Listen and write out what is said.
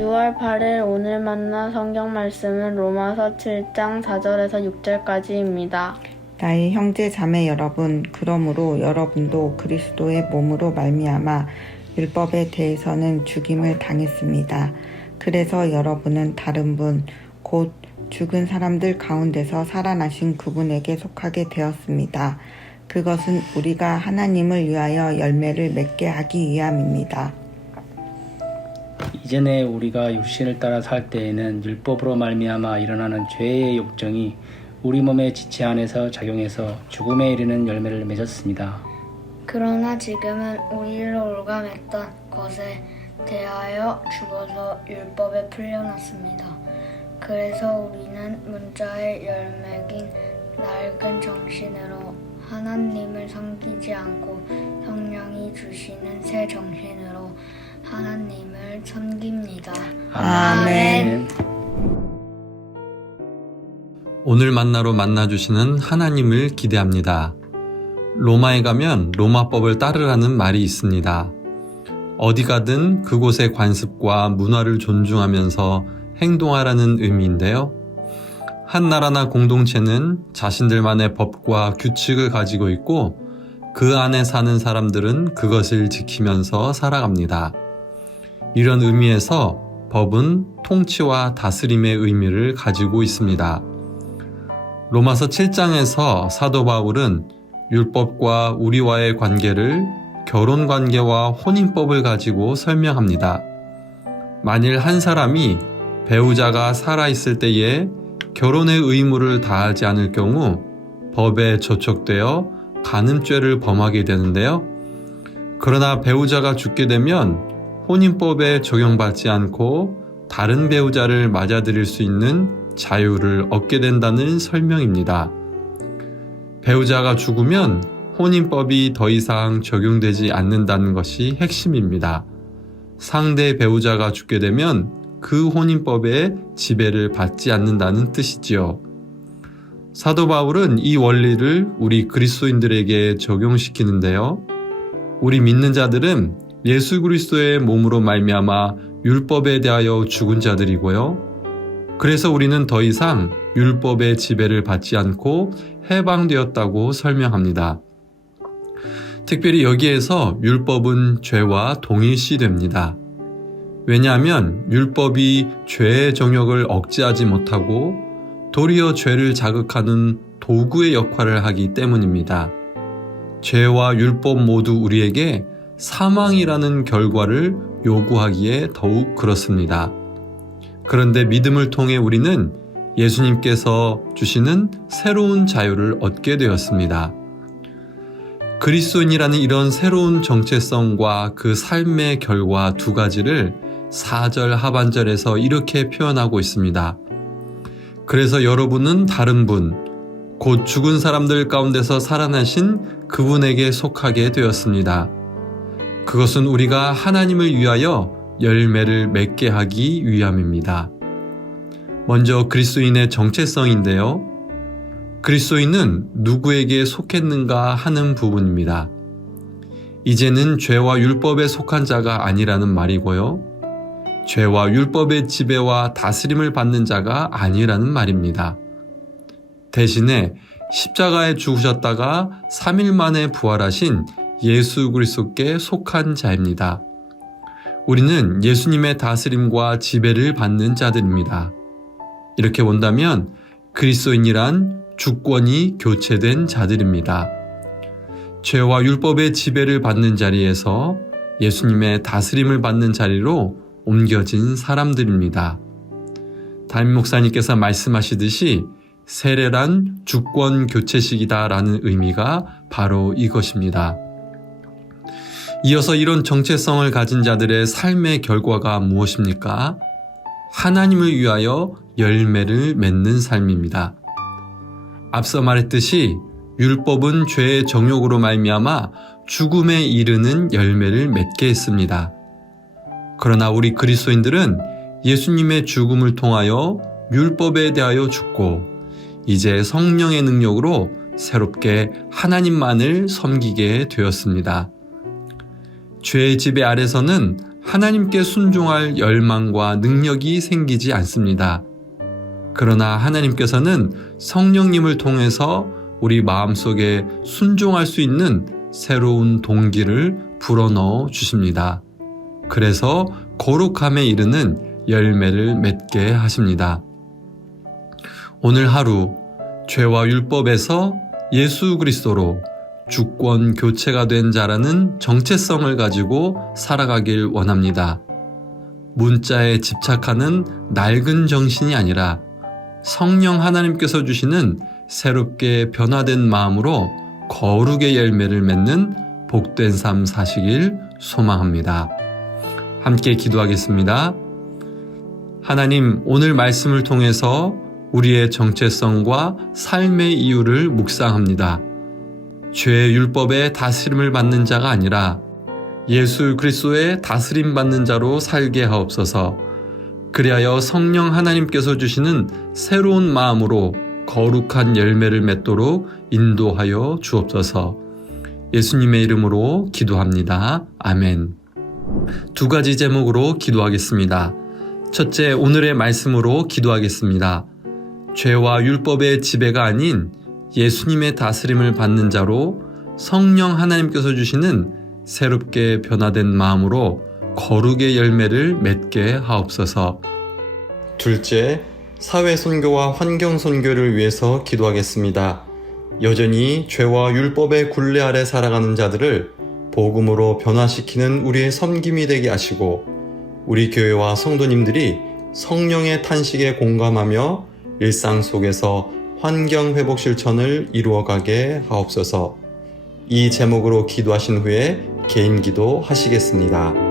6월 8일 오늘 만난 성경 말씀은 로마서 7장 4절에서 6절까지입니다. 나의 형제 자매 여러분, 그러므로 여러분도 그리스도의 몸으로 말미암아 율법에 대해서는 죽임을 당했습니다. 그래서 여러분은 다른 분, 곧 죽은 사람들 가운데서 살아나신 그분에게 속하게 되었습니다. 그것은 우리가 하나님을 위하여 열매를 맺게 하기 위함입니다. 이전에 우리가 육신을 따라 살 때에는 율법으로 말미암아 일어나는 죄의 욕정이 우리 몸의 지체 안에서 작용해서 죽음에 이르는 열매를 맺었습니다. 그러나 지금은 우리로 올가맸던 것에 대하여 죽어서 율법에 풀려났습니다. 그래서 우리는 문자의 열매긴 낡은 정신으로 하나님을 섬기지 않고 성령이 주시는 새 정신으로 하나님을 섬깁니다. 아멘. 오늘 만나로 만나주시는 하나님을 기대합니다. 로마에 가면 로마법을 따르라는 말이 있습니다. 어디 가든 그곳의 관습과 문화를 존중하면서 행동하라는 의미인데요. 한 나라나 공동체는 자신들만의 법과 규칙을 가지고 있고 그 안에 사는 사람들은 그것을 지키면서 살아갑니다. 이런 의미에서 법은 통치와 다스림의 의미를 가지고 있습니다. 로마서 7장에서 사도 바울은 율법과 우리와의 관계를 결혼관계와 혼인법을 가지고 설명합니다. 만일 한 사람이 배우자가 살아있을 때에 결혼의 의무를 다하지 않을 경우 법에 저촉되어 간음죄를 범하게 되는데요. 그러나 배우자가 죽게 되면 혼인법에 적용받지 않고 다른 배우자를 맞아들일 수 있는 자유를 얻게 된다는 설명입니다. 배우자가 죽으면 혼인법이 더 이상 적용되지 않는다는 것이 핵심입니다. 상대 배우자가 죽게 되면 그 혼인법의 지배를 받지 않는다는 뜻이지요. 사도 바울은 이 원리를 우리 그리스도인들에게 적용시키는데요. 우리 믿는 자들은 예수 그리스도의 몸으로 말미암아 율법에 대하여 죽은 자들이고요. 그래서 우리는 더 이상 율법의 지배를 받지 않고 해방되었다고 설명합니다. 특별히 여기에서 율법은 죄와 동일시됩니다. 왜냐하면 율법이 죄의 정욕을 억제하지 못하고 도리어 죄를 자극하는 도구의 역할을 하기 때문입니다. 죄와 율법 모두 우리에게 사망이라는 결과를 요구하기에 더욱 그렇습니다. 그런데 믿음을 통해 우리는 예수님께서 주시는 새로운 자유를 얻게 되었습니다. 그리스도인이라는 이런 새로운 정체성과 그 삶의 결과 두 가지를 4절 하반절에서 이렇게 표현하고 있습니다. 그래서 여러분은 다른 분, 곧 죽은 사람들 가운데서 살아나신 그분에게 속하게 되었습니다. 그것은 우리가 하나님을 위하여 열매를 맺게 하기 위함입니다. 먼저 그리스도인의 정체성인데요. 그리스도인은 누구에게 속했는가 하는 부분입니다. 이제는 죄와 율법에 속한 자가 아니라는 말이고요. 죄와 율법의 지배와 다스림을 받는 자가 아니라는 말입니다. 대신에 십자가에 죽으셨다가 3일 만에 부활하신 예수 그리스도께 속한 자입니다. 우리는 예수님의 다스림과 지배를 받는 자들입니다. 이렇게 본다면 그리스도인이란 주권이 교체된 자들입니다. 죄와 율법의 지배를 받는 자리에서 예수님의 다스림을 받는 자리로 옮겨진 사람들입니다. 담임 목사님께서 말씀하시듯이 세례란 주권 교체식이다라는 의미가 바로 이것입니다. 이어서 이런 정체성을 가진 자들의 삶의 결과가 무엇입니까? 하나님을 위하여 열매를 맺는 삶입니다. 앞서 말했듯이 율법은 죄의 정욕으로 말미암아 죽음에 이르는 열매를 맺게 했습니다. 그러나 우리 그리스도인들은 예수님의 죽음을 통하여 율법에 대하여 죽고 이제 성령의 능력으로 새롭게 하나님만을 섬기게 되었습니다. 죄의 지배 아래서는 하나님께 순종할 열망과 능력이 생기지 않습니다. 그러나 하나님께서는 성령님을 통해서 우리 마음속에 순종할 수 있는 새로운 동기를 불어넣어 주십니다. 그래서 거룩함에 이르는 열매를 맺게 하십니다. 오늘 하루 죄와 율법에서 예수 그리스도로 주권 교체가 된 자라는 정체성을 가지고 살아가길 원합니다. 문자에 집착하는 낡은 정신이 아니라 성령 하나님께서 주시는 새롭게 변화된 마음으로 거룩의 열매를 맺는 복된 삶 사시길 소망합니다. 함께 기도하겠습니다. 하나님, 오늘 말씀을 통해서 우리의 정체성과 삶의 이유를 묵상합니다. 죄의 율법의 다스림을 받는 자가 아니라 예수 그리스도의 다스림 받는 자로 살게 하옵소서. 그리하여 성령 하나님께서 주시는 새로운 마음으로 거룩한 열매를 맺도록 인도하여 주옵소서. 예수님의 이름으로 기도합니다. 아멘. 두 가지 제목으로 기도하겠습니다. 첫째, 오늘의 말씀으로 기도하겠습니다. 죄와 율법의 지배가 아닌 예수님의 다스림을 받는 자로 성령 하나님께서 주시는 새롭게 변화된 마음으로 거룩의 열매를 맺게 하옵소서. 둘째, 사회 선교와 환경 선교를 위해서 기도하겠습니다. 여전히 죄와 율법의 굴레 아래 살아가는 자들을 복음으로 변화시키는 우리의 섬김이 되게 하시고 우리 교회와 성도님들이 성령의 탄식에 공감하며 일상 속에서 환경 회복 실천을 이루어가게 하옵소서. 이 제목으로 기도하신 후에 개인 기도 하시겠습니다.